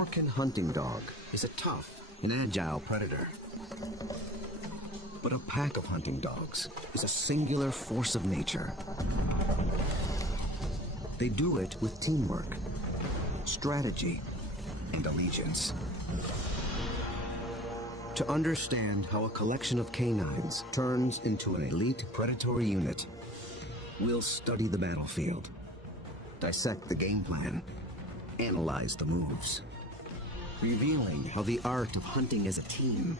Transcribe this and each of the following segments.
African hunting dog is a tough and agile predator. But a pack of hunting dogs is a singular force of nature. They do it with teamwork, strategy, and allegiance. To understand how a collection of canines turns into an elite predatory unit, we'll study the battlefield, dissect the game plan, analyze the moves, revealing how the art of hunting as a team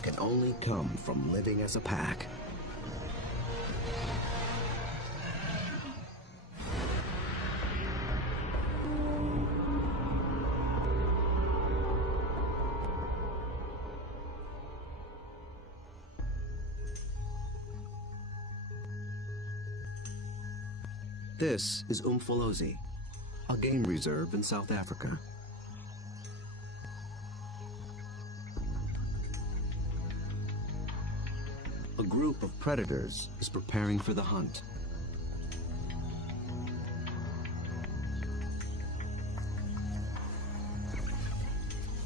can only come from living as a pack. This is Umfolozi, a game reserve in South Africa. A group of predators is preparing for the hunt.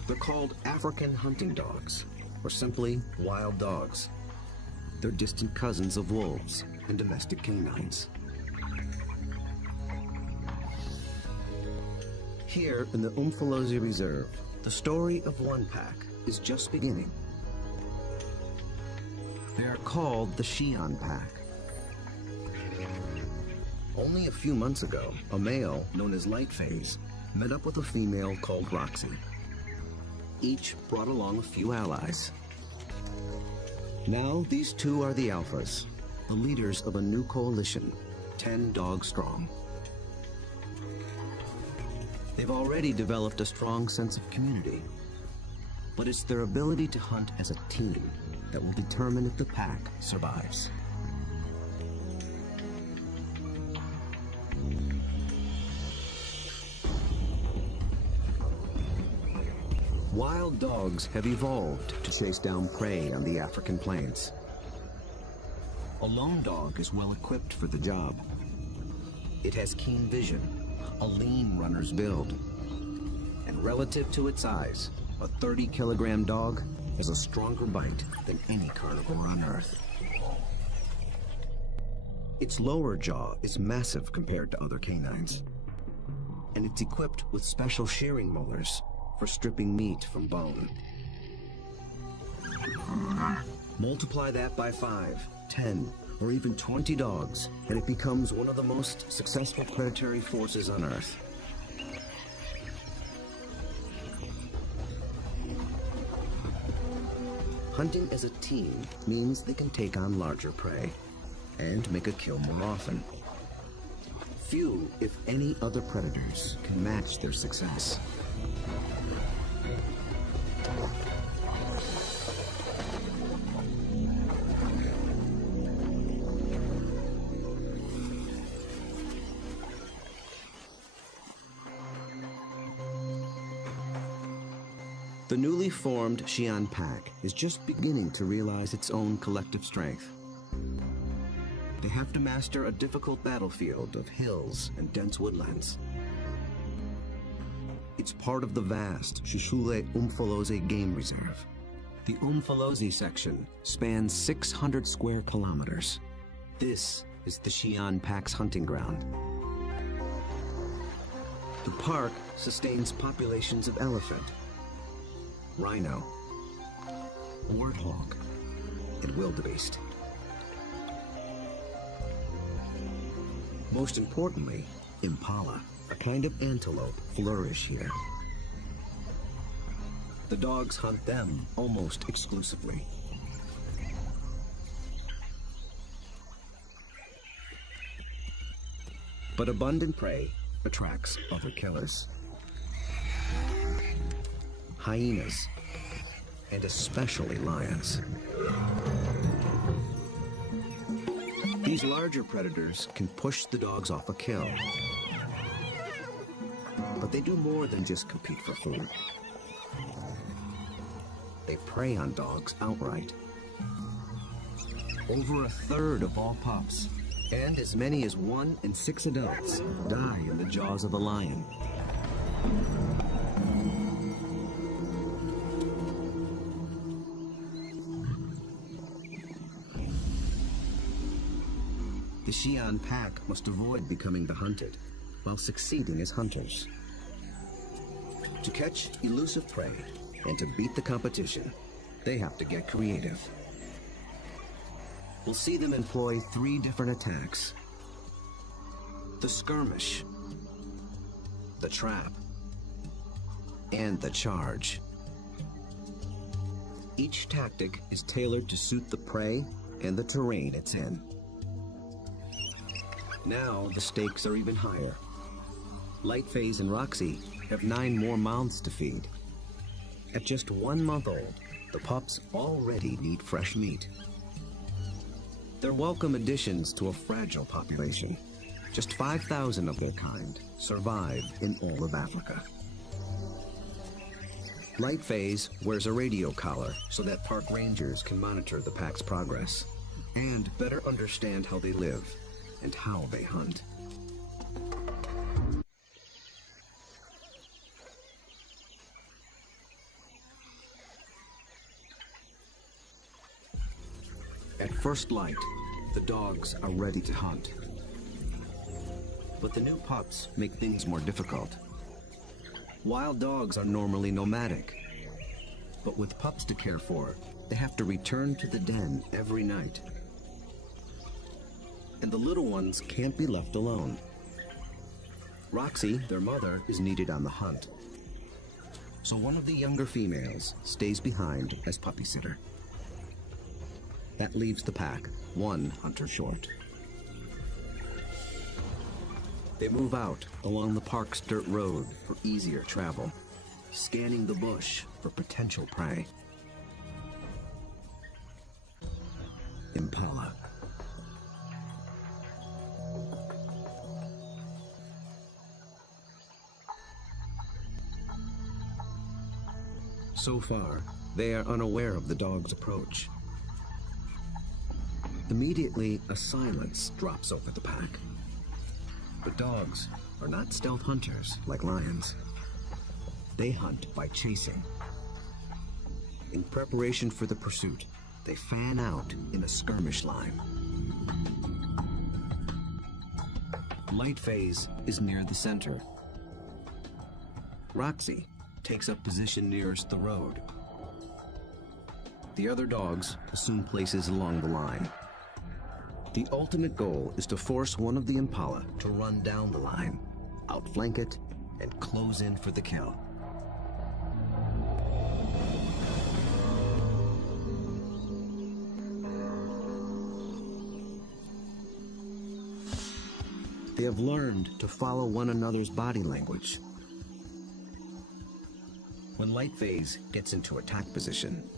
They're called African hunting dogs, or simply wild dogs. They're distant cousins of wolves and domestic canines. Here in the Umfolozi Reserve, the story of one pack is just beginning. They are called the Xi'an pack. Only a few months ago, a male known as Lightphase met up with a female called Roxy. Each brought along a few allies. Now these two are the alphas, the leaders of a new coalition, 10 dogs strong. They've already developed a strong sense of community, but it's their ability to hunt as a team that will determine if the pack survives. Wild dogs have evolved to chase down prey on the African plains. A lone dog is well equipped for the job. It has keen vision, a lean runner's build, and relative to its size, a 30-kilogram dog has a stronger bite than any carnivore on Earth. Its lower jaw is massive compared to other canines, and it's equipped with special shearing molars for stripping meat from bone. Multiply that by 5, 10, or even 20 dogs, and it becomes one of the most successful predatory forces on Earth. Hunting as a team means they can take on larger prey and make a kill more often. Few, if any, other predators can match their success. The newly formed Xi'an pack is just beginning to realize its own collective strength. They have to master a difficult battlefield of hills and dense woodlands. It's part of the vast Shushule Umfolozi Game Reserve. The Umfolozi section spans 600 square kilometers. This is the Xi'an pack's hunting ground. The park sustains populations of elephant, rhino, warthog, and wildebeest. Most importantly, impala, a kind of antelope, flourish here. The dogs hunt them almost exclusively. But abundant prey attracts other killers. Hyenas, and especially lions. These larger predators can push the dogs off a kill. But they do more than just compete for food. They prey on dogs outright. Over a third of all pups, and as many as 1 in 6 adults, die in the jaws of a lion. The Xi'an pack must avoid becoming the hunted, while succeeding as hunters. To catch elusive prey and to beat the competition, they have to get creative. We'll see them employ 3 different attacks: the skirmish, the trap, and the charge. Each tactic is tailored to suit the prey and the terrain it's in. Now the stakes are even higher. Lightphase and Roxy have 9 more mouths to feed. At just 1 month old, the pups already need fresh meat. They're welcome additions to a fragile population. Just 5,000 of their kind survive in all of Africa. Lightphase wears a radio collar so that park rangers can monitor the pack's progress and better understand how they live and how they hunt. At first light, the dogs are ready to hunt. But the new pups make things more difficult. Wild dogs are normally nomadic, but with pups to care for, they have to return to the den every night. And the little ones can't be left alone. Roxy, their mother, is needed on the hunt. So one of the younger females stays behind as puppy sitter. That leaves the pack 1 hunter short. They move out along the park's dirt road for easier travel, scanning the bush for potential prey. Impala. So far, they are unaware of the dog's approach. Immediately, a silence drops over the pack. But dogs are not stealth hunters like lions. They hunt by chasing. In preparation for the pursuit, they fan out in a skirmish line. Lightphase is near the center. Roxy takes up position nearest the road. The other dogs assume places along the line. The ultimate goal is to force one of the impala to run down the line, outflank it, and close in for the kill. They have learned to follow one another's body language. When Lightphase gets into attack position,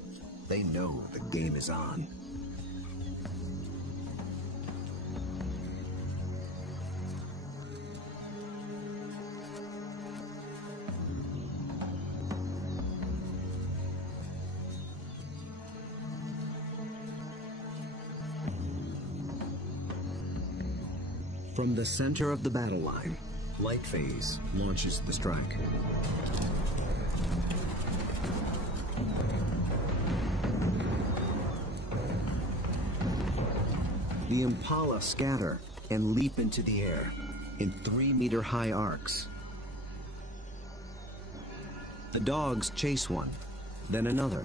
they know the game is on. From the center of the battle line, Lightphase launches the strike. The impala scatter and leap into the air in 3-meter-high arcs. The dogs chase one, then another,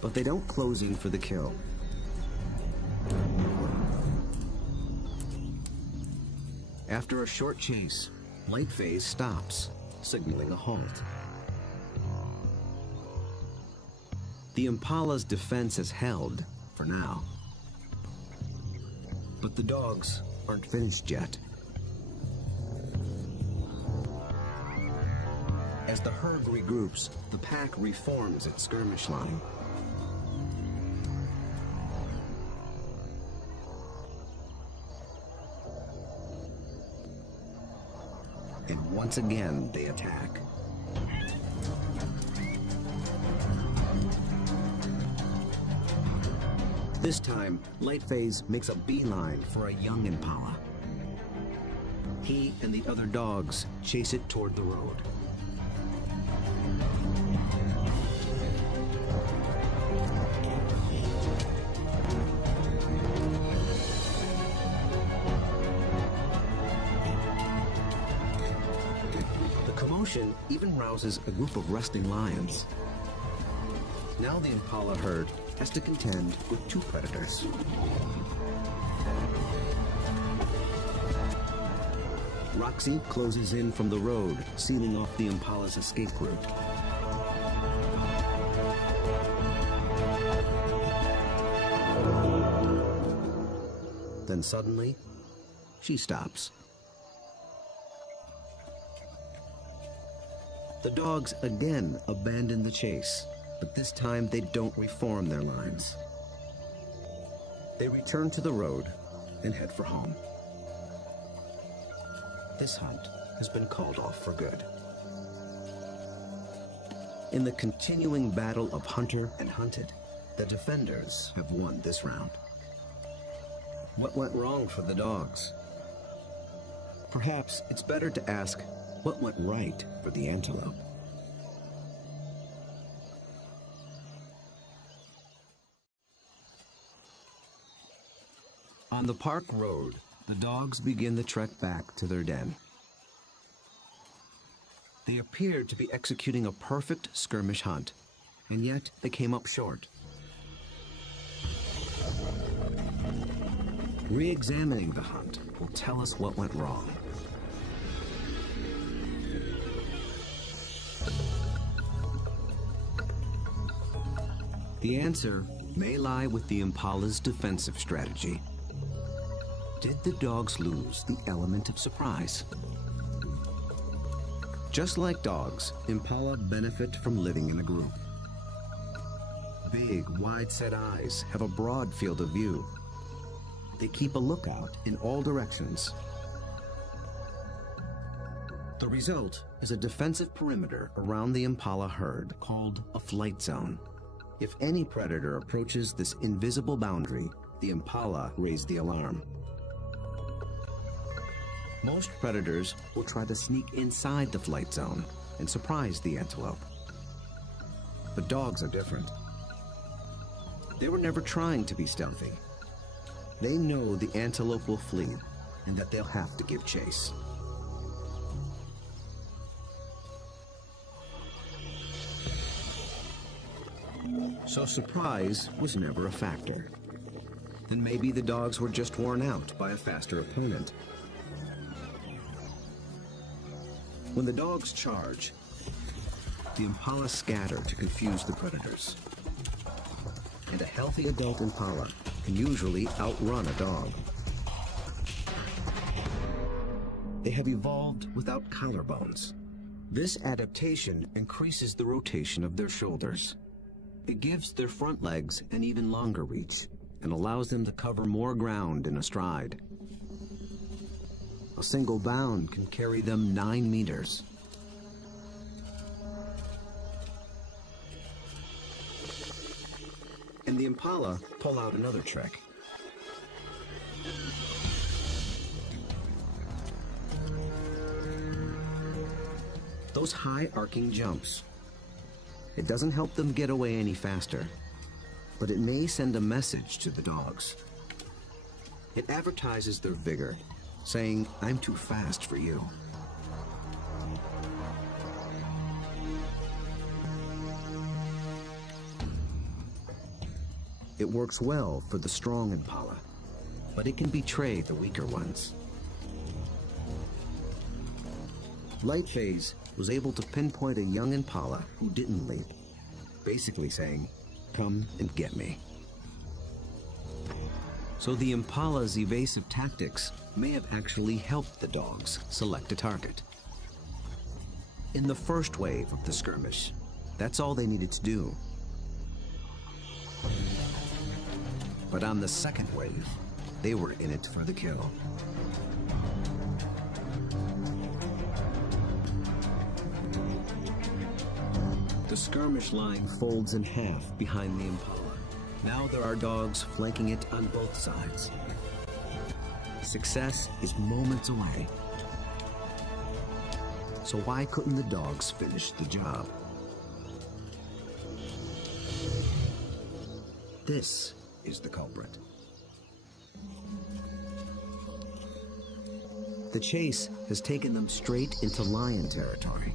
but they don't close in for the kill. After a short chase, Lightphase stops, signaling a halt. The impala's defense is held, for now. But the dogs aren't finished yet. As the herd regroups, the pack reforms its skirmish line. And once again, they attack. This time, Lightphase makes a beeline for a young impala. He and the other dogs chase it toward the road. commotion even rouses a group of resting lions. Now the impala herd has to contend with two predators. Roxy closes in from the road, sealing off the impala's escape route. Then suddenly, she stops. The dogs again abandon the chase, but this time they don't reform their lines. They return to the road and head for home. This hunt has been called off for good. In the continuing battle of hunter and hunted, the defenders have won this round. What went wrong for the dogs? Perhaps it's better to ask what went right for the antelope. On the park road, the dogs begin the trek back to their den. They appeared to be executing a perfect skirmish hunt, and yet they came up short. Re-examining the hunt will tell us what went wrong. The answer may lie with the impala's defensive strategy. Did the dogs lose the element of surprise? Just like dogs, impala benefit from living in a group. Big, wide-set eyes have a broad field of view. They keep a lookout in all directions. The result is a defensive perimeter around the impala herd called a flight zone. If any predator approaches this invisible boundary, the impala raise the alarm. Most predators will try to sneak inside the flight zone and surprise the antelope. But dogs are different. They were never trying to be stealthy. They know the antelope will flee and that they'll have to give chase. So surprise was never a factor. Then maybe the dogs were just worn out by a faster opponent. When the dogs charge, the impala scatter to confuse the predators. And a healthy adult impala can usually outrun a dog. They have evolved without collarbones. This adaptation increases the rotation of their shoulders. It gives their front legs an even longer reach and allows them to cover more ground in a stride. A single bound can carry them 9 meters. And the impala pull out another trick. Those high arcing jumps. It doesn't help them get away any faster, but it may send a message to the dogs. It advertises their vigor, saying, "I'm too fast for you." It works well for the strong impala, but it can betray the weaker ones. Lightphase was able to pinpoint a young impala who didn't leap, basically saying, "Come and get me." So the impala's evasive tactics may have actually helped the dogs select a target. In the first wave of the skirmish, that's all they needed to do. But on the second wave, they were in it for the kill. The skirmish line folds in half behind the impala. Now there are dogs flanking it on both sides. Success is moments away. So why couldn't the dogs finish the job? This is the culprit. The chase has taken them straight into lion territory,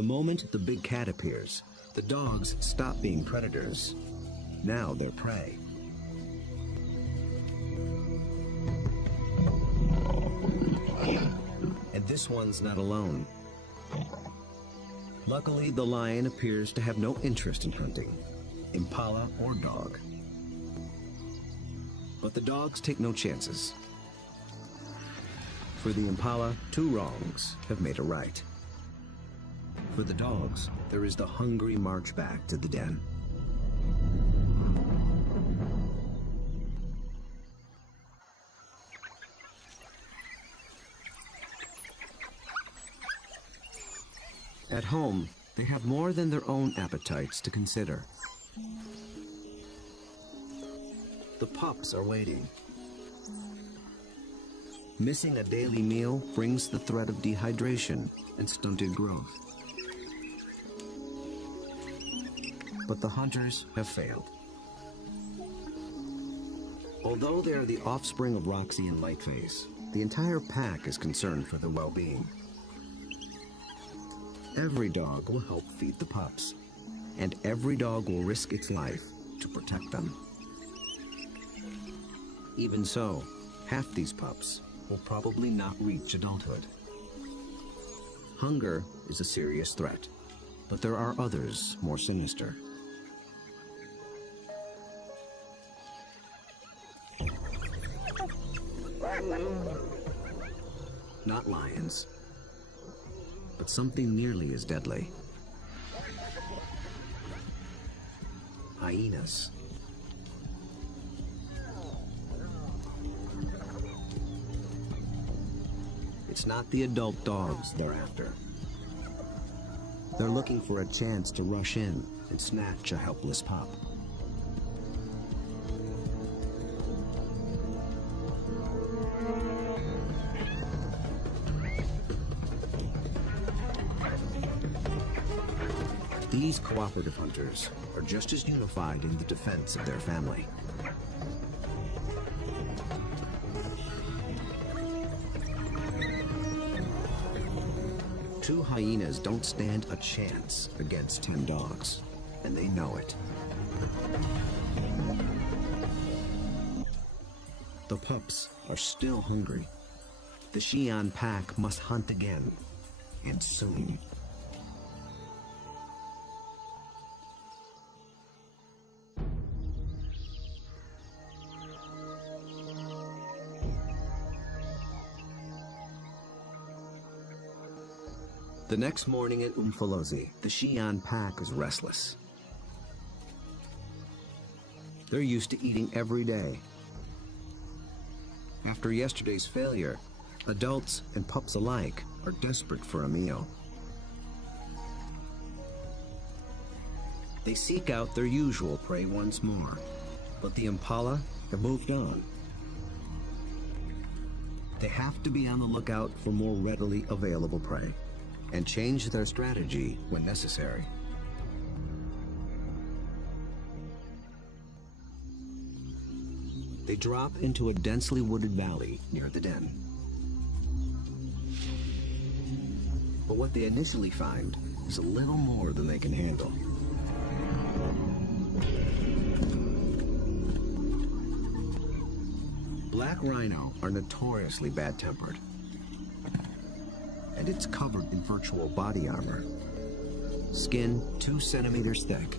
The moment the big cat appears, the dogs stop being predators. Now they're prey. And this one's not alone. Luckily, the lion appears to have no interest in hunting, impala or dog. But the dogs take no chances. For the impala, 2 wrongs have made a right. For the dogs, there is the hungry march back to the den. At home, they have more than their own appetites to consider. The pups are waiting. Missing a daily meal brings the threat of dehydration and stunted growth. But the hunters have failed. Although they are the offspring of Roxy and Lightface, the entire pack is concerned for their well-being. Every dog will help feed the pups, and every dog will risk its life to protect them. Even so, half these pups will probably not reach adulthood. Hunger is a serious threat, but there are others more sinister. Not lions, but something nearly as deadly. Hyenas. It's not the adult dogs they're after. They're looking for a chance to rush in and snatch a helpless pup. These cooperative hunters are just as unified in the defense of their family. Two hyenas don't stand a chance against 10 dogs, and they know it. The pups are still hungry. The Xi'an pack must hunt again, and soon. The next morning at Umfolozi, the Xi'an pack is restless. They're used to eating every day. After yesterday's failure, adults and pups alike are desperate for a meal. They seek out their usual prey once more, but the impala have moved on. They have to be on the lookout for more readily available prey, and change their strategy when necessary. They drop into a densely wooded valley near the den. But what they initially find is a little more than they can handle. Black rhino are notoriously bad-tempered, and it's covered in virtual body armor. Skin 2 centimeters thick.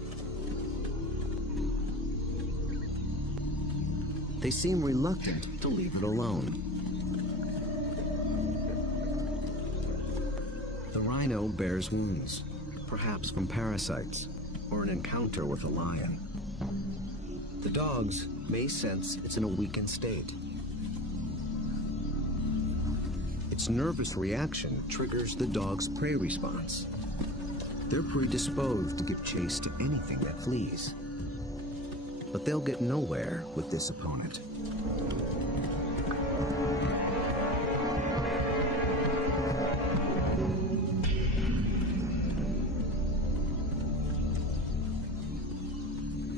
They seem reluctant to leave it alone. The rhino bears wounds, perhaps from parasites or an encounter with a lion. The dogs may sense it's in a weakened state. Its nervous reaction triggers the dog's prey response. They're predisposed to give chase to anything that flees. But they'll get nowhere with this opponent.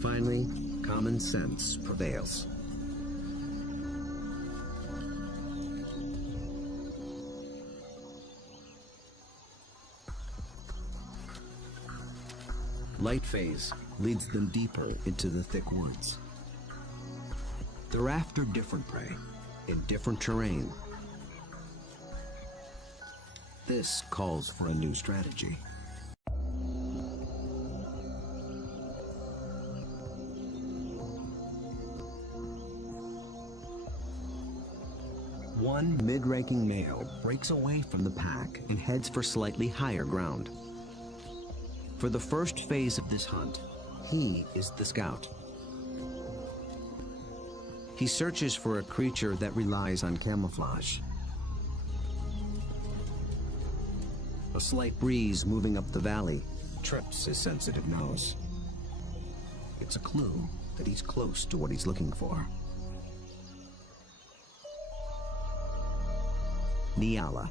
Finally, common sense prevails. light phase leads them deeper into the thick woods. They're after different prey in different terrain. This calls for a new strategy. One mid-ranking male breaks away from the pack and heads for slightly higher ground. For the first phase of this hunt, he is the scout. He searches for a creature that relies on camouflage. A slight breeze moving up the valley trips his sensitive nose. It's a clue that he's close to what he's looking for. Nyala.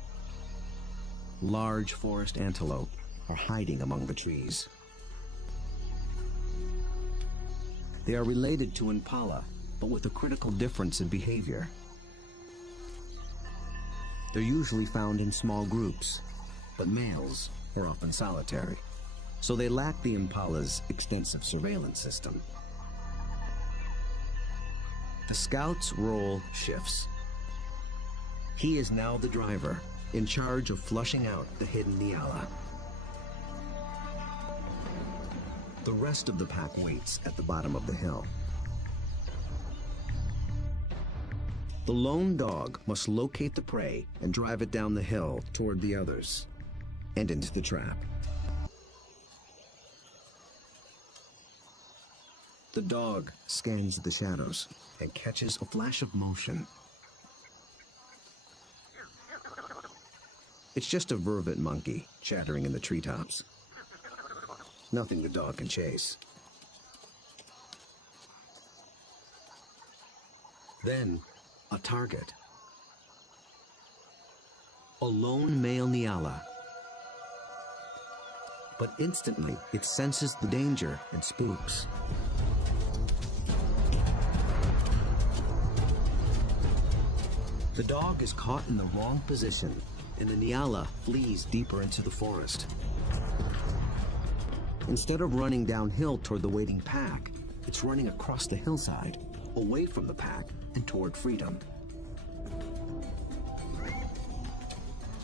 Large forest antelope are hiding among the trees. They are related to impala, but with a critical difference in behavior. They're usually found in small groups, but males are often solitary, so they lack the impala's extensive surveillance system. The scout's role shifts. He is now the driver, in charge of flushing out the hidden Nyala. The rest of the pack waits at the bottom of the hill. The lone dog must locate the prey and drive it down the hill toward the others and into the trap. The dog scans the shadows and catches a flash of motion. It's just a vervet monkey chattering in the treetops. Nothing the dog can chase. Then, a target. A lone male Nyala. But instantly, it senses the danger and spooks. The dog is caught in the wrong position, and the Nyala flees deeper into the forest. Instead of running downhill toward the waiting pack, it's running across the hillside, away from the pack and toward freedom.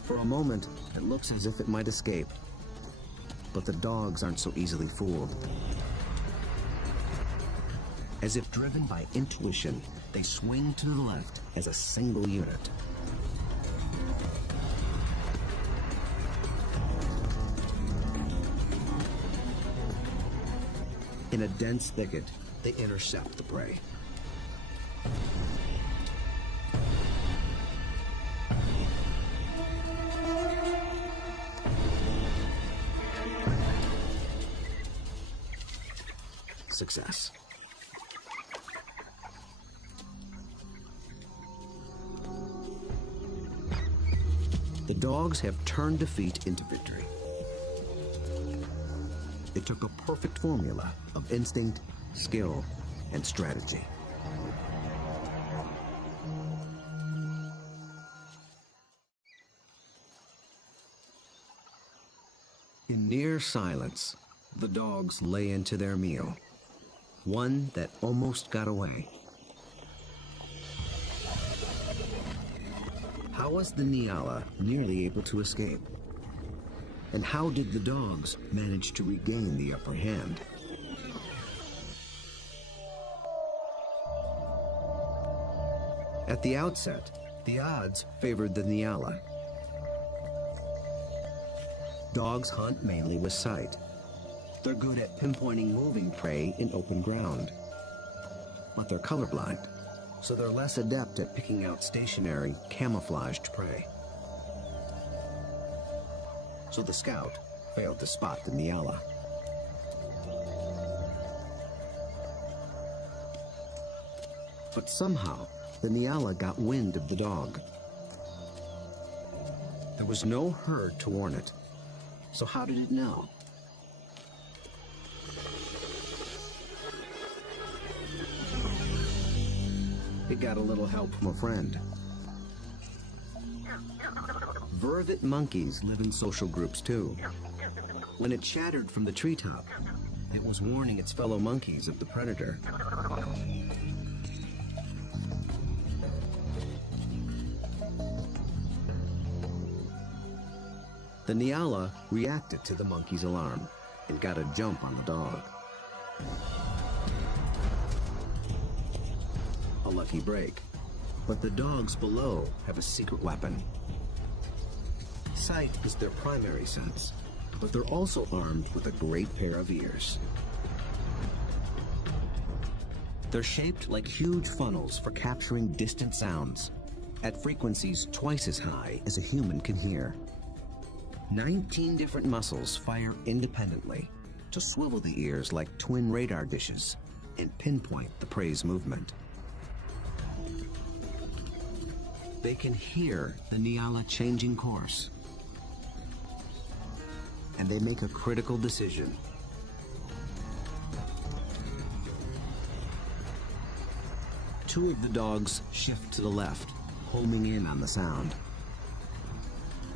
For a moment, it looks as if it might escape, but the dogs aren't so easily fooled. As if driven by intuition, they swing to the left as a single unit. In a dense thicket, they intercept the prey. Success. The dogs have turned defeat into victory. It took a perfect formula of instinct, skill, and strategy. In near silence, the dogs lay into their meal, one that almost got away. How was the Nyala nearly able to escape? And how did the dogs manage to regain the upper hand? At the outset, the odds favored the Nyala. Dogs hunt mainly with sight. They're good at pinpointing moving prey in open ground. But they're colorblind, so they're less adept at picking out stationary, camouflaged prey. So the scout failed to spot the Nyala. But somehow, the Nyala got wind of the dog. There was no herd to warn it, so how did it know? It got a little help from a friend. Vervet monkeys live in social groups too. When it chattered from the treetop, It was warning its fellow monkeys of the predator. The Nyala reacted to the monkey's alarm and got a jump on the dog. A lucky break. But the dogs below have a secret weapon. Sight is their primary sense, but they're also armed with a great pair of ears. They're shaped like huge funnels for capturing distant sounds at frequencies twice as high as a human can hear. 19 different muscles fire independently to swivel the ears like twin radar dishes and pinpoint the prey's movement. They can hear the Nyala changing course, and they make a critical decision. Two of the dogs shift to the left, homing in on the sound.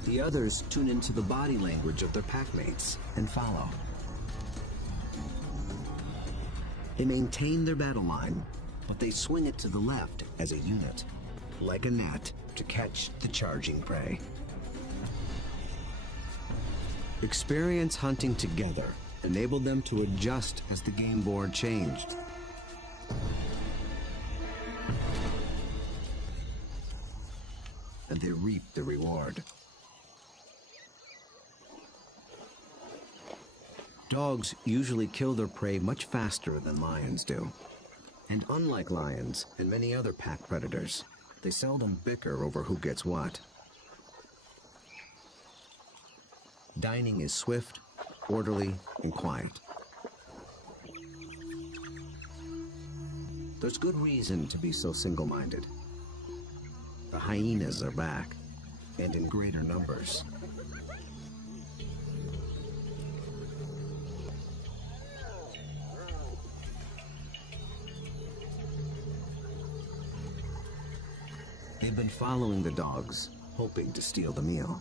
The others tune into the body language of their packmates and follow. They maintain their battle line, but they swing it to the left as a unit, like a net to catch the charging prey. Experience hunting together enabled them to adjust as the game board changed. And they reaped the reward. Dogs usually kill their prey much faster than lions do. And unlike lions and many other pack predators, they seldom bicker over who gets what. Dining is swift, orderly, and quiet. There's good reason to be so single-minded. The hyenas are back, and in greater numbers. They've been following the dogs, hoping to steal the meal.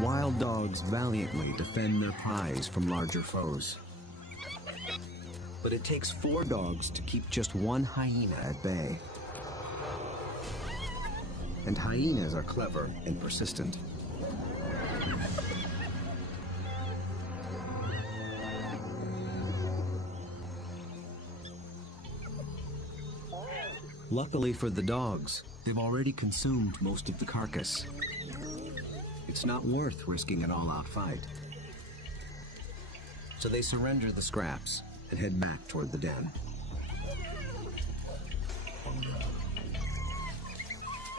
Wild dogs valiantly defend their prize from larger foes. But it takes 4 dogs to keep just one hyena at bay. And hyenas are clever and persistent. Luckily for the dogs, they've already consumed most of the carcass. It's not worth risking an all-out fight. So they surrender the scraps and head back toward the den.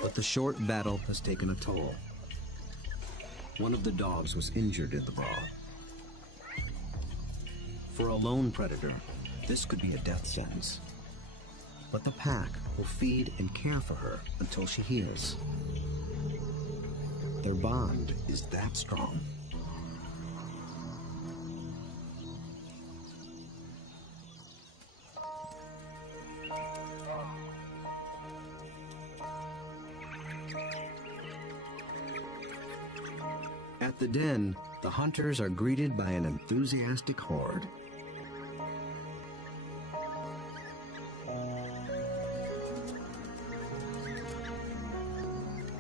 But the short battle has taken a toll. One of the dogs was injured in the brawl. For a lone predator, this could be a death sentence. But the pack will feed and care for her until she heals. Their bond is that strong. At the den, the hunters are greeted by an enthusiastic horde.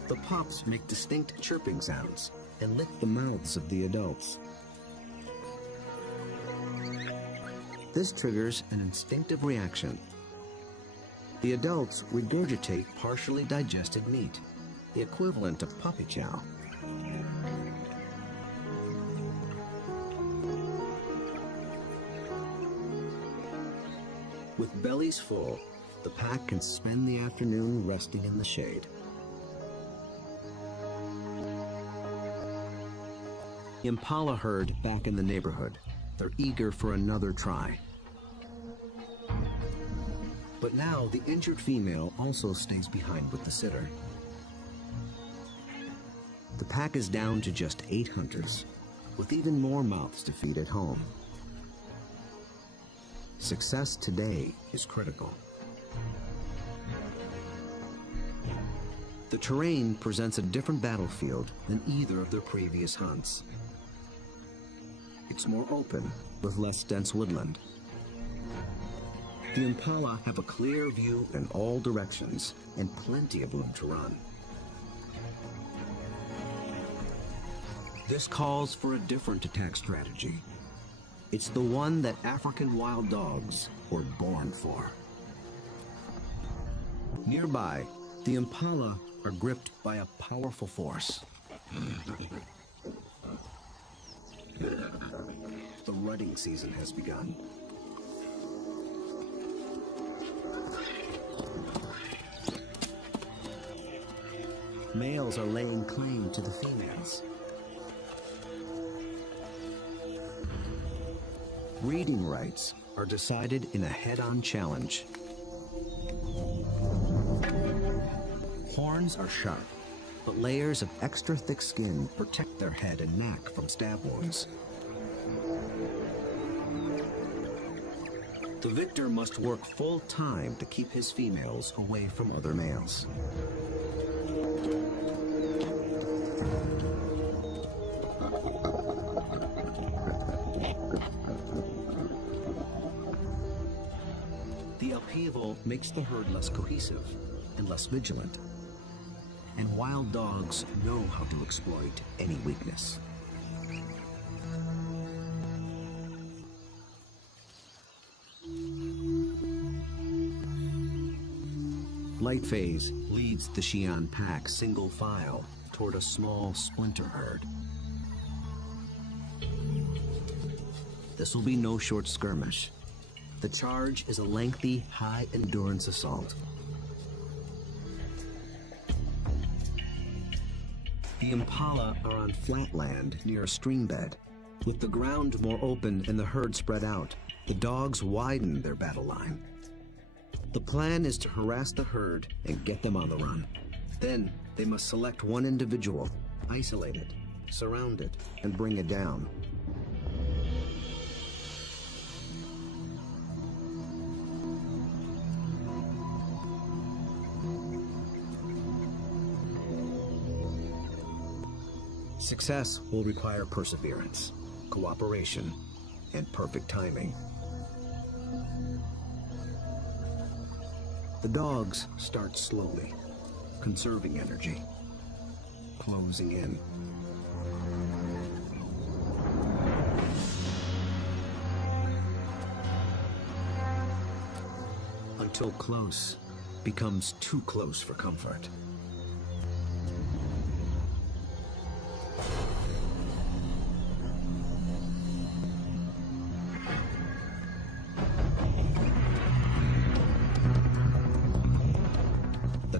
The pups make distinct chirping sounds and lick the mouths of the adults. This triggers an instinctive reaction. The adults regurgitate partially digested meat, the equivalent of puppy chow. With bellies full, the pack can spend the afternoon resting in the shade. Impala herd back in the neighborhood. They're eager for another try. But now the injured female also stays behind with the sitter. The pack is down to just 8 hunters, with even more mouths to feed at home. Success today is critical. The terrain presents a different battlefield than either of their previous hunts. It's more open, with less dense woodland. The impala have a clear view in all directions and plenty of room to run. This calls for a different attack strategy. It's the one that African wild dogs were born for. Nearby, the impala are gripped by a powerful force. The rutting season has begun. Males are laying claim to the females. Breeding rights are decided in a head-on challenge. Horns are sharp, but layers of extra thick skin protect their head and neck from stab wounds. The victor must work full time to keep his females away from other males. The upheaval makes the herd less cohesive and less vigilant. And wild dogs know how to exploit any weakness. Lightphase leads the Xi'an pack single file toward a small splinter herd. This will be no short skirmish. The charge is a lengthy, high-endurance assault. The impala are on flat land near a stream bed. With the ground more open and the herd spread out, the dogs widen their battle line. The plan is to harass the herd and get them on the run. Then they must select one individual, isolate it, surround it, and bring it down. Success will require perseverance, cooperation, and perfect timing. The dogs start slowly, conserving energy, closing in. Until close becomes too close for comfort.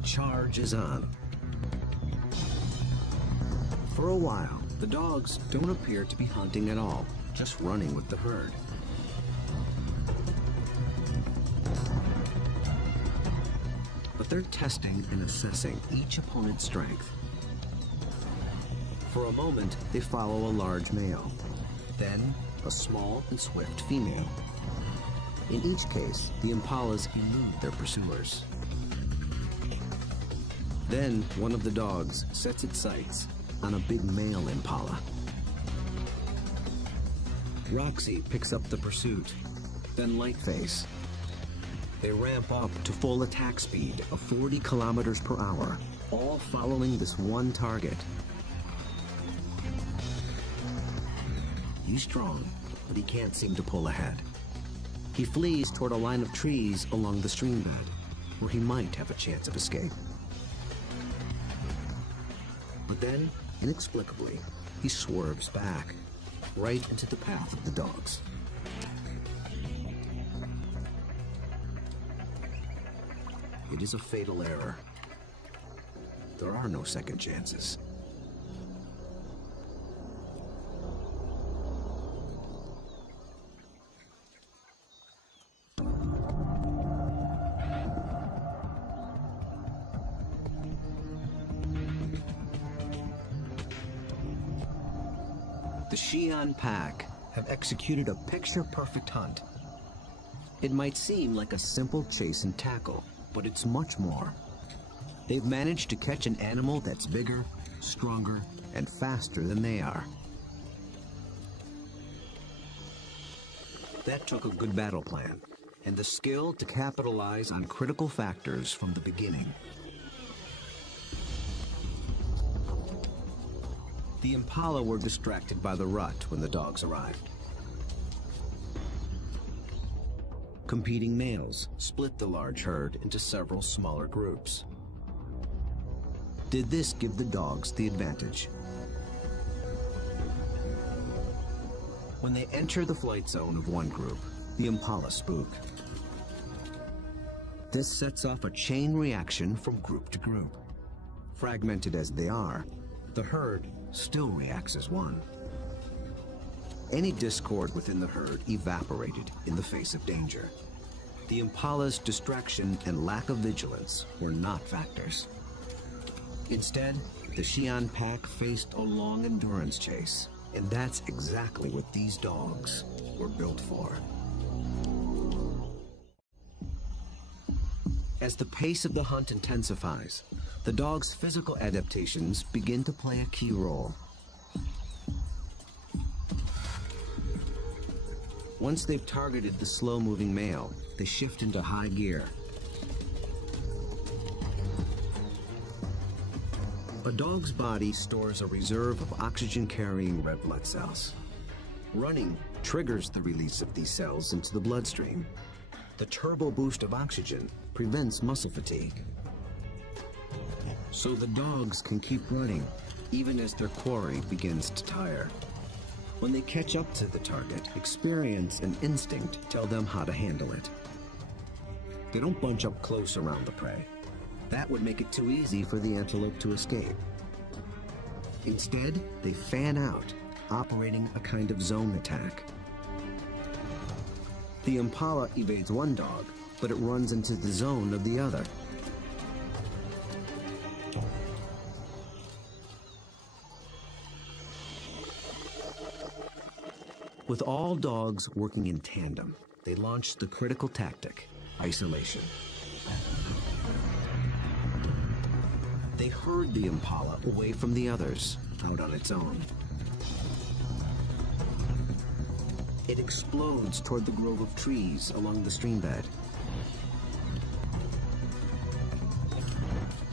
Charge is on. For a while, the dogs don't appear to be hunting at all, just running with the herd. But they're testing and assessing each opponent's strength. For a moment, they follow a large male, then a small and swift female. In each case, the impalas elude their pursuers. Then one of the dogs sets its sights on a big male impala. Roxy picks up the pursuit, then Lightface. They ramp up to full attack speed of 40 kilometers per hour, all following this one target. He's strong, but he can't seem to pull ahead. He flees toward a line of trees along the stream bed, where he might have a chance of escape. But then, inexplicably, he swerves back, right into the path of the dogs. It is a fatal error. There are no second chances. The Xi'an pack have executed a picture-perfect hunt. It might seem like a simple chase and tackle, but it's much more. They've managed to catch an animal that's bigger, stronger, and faster than they are. That took a good battle plan and the skill to capitalize on critical factors from the beginning. The impala were distracted by the rut when the dogs arrived. Competing males split the large herd into several smaller groups. Did this give the dogs the advantage? When they enter the flight zone of one group, the impala spook. This sets off a chain reaction from group to group. Fragmented as they are, the herd still reacts as one. Any discord within the herd evaporated in the face of danger. The impala's distraction and lack of vigilance were not factors. Instead, the Xi'an pack faced a long endurance chase, and that's exactly what these dogs were built for. As the pace of the hunt intensifies, the dog's physical adaptations begin to play a key role. Once they've targeted the slow-moving male, they shift into high gear. A dog's body stores a reserve of oxygen-carrying red blood cells. Running triggers the release of these cells into the bloodstream. The turbo boost of oxygen prevents muscle fatigue. So the dogs can keep running, even as their quarry begins to tire. When they catch up to the target, experience and instinct tell them how to handle it. They don't bunch up close around the prey. That would make it too easy for the antelope to escape. Instead, they fan out, operating a kind of zone attack. The impala evades one dog, but it runs into the zone of the other. With all dogs working in tandem, they launched the critical tactic, isolation. They herd the impala away from the others, out on its own. It explodes toward the grove of trees along the streambed.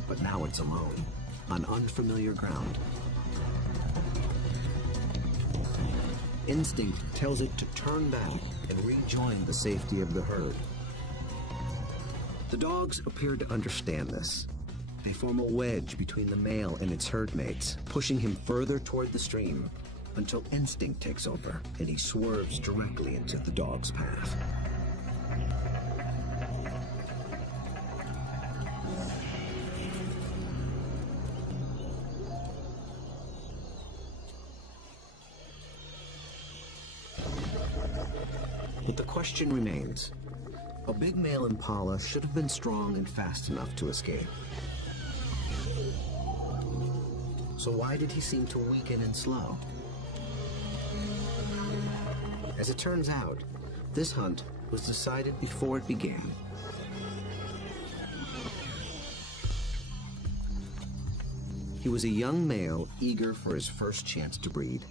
But now it's alone, on unfamiliar ground. Instinct tells it to turn back and rejoin the safety of the herd. The dogs appear to understand this. They form a wedge between the male and its herd mates, pushing him further toward the stream until instinct takes over and he swerves directly into the dog's path. But the question remains. A big male impala should have been strong and fast enough to escape. So why did he seem to weaken and slow? As it turns out, this hunt was decided before it began. He was a young male eager for his first chance to breed.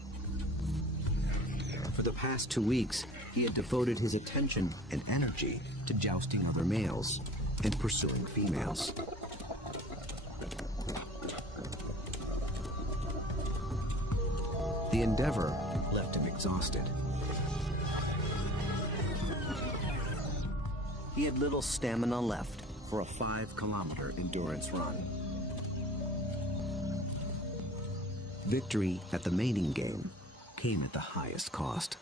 For the past 2 weeks, he had devoted his attention and energy to jousting other males and pursuing females. The endeavor left him exhausted. He had little stamina left for a 5-kilometer endurance run. Victory at the mating game came at the highest cost.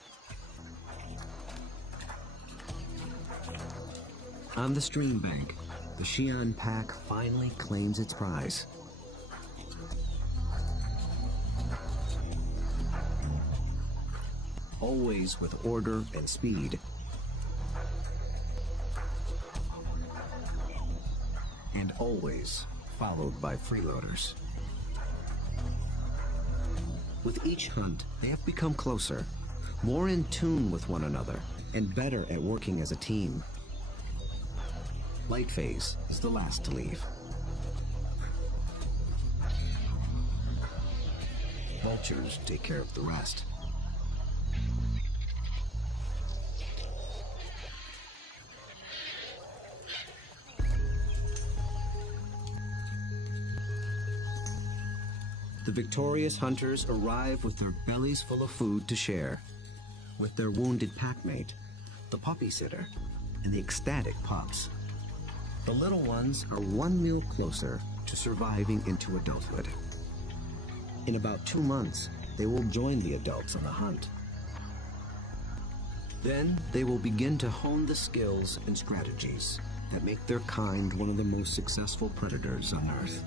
On the stream bank, the Xi'an pack finally claims its prize. Always with order and speed. And always followed by freeloaders. With each hunt, they have become closer, more in tune with one another, and better at working as a team. Light Phase is the last to leave. poachers take care of the rest. The victorious hunters arrive with their bellies full of food to share, with their wounded packmate, the puppy sitter, and the ecstatic pups. The little ones are one meal closer to surviving into adulthood. In about 2 months, they will join the adults on the hunt. Then they will begin to hone the skills and strategies that make their kind one of the most successful predators on Earth.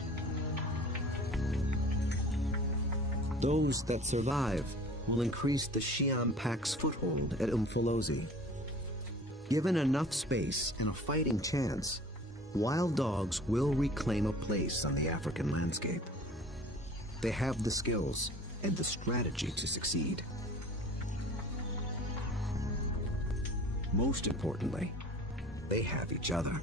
Those that survive will increase the Siam Pack's foothold at Umfolozi. Given enough space and a fighting chance, wild dogs will reclaim a place on the African landscape. They have the skills and the strategy to succeed. Most importantly, they have each other.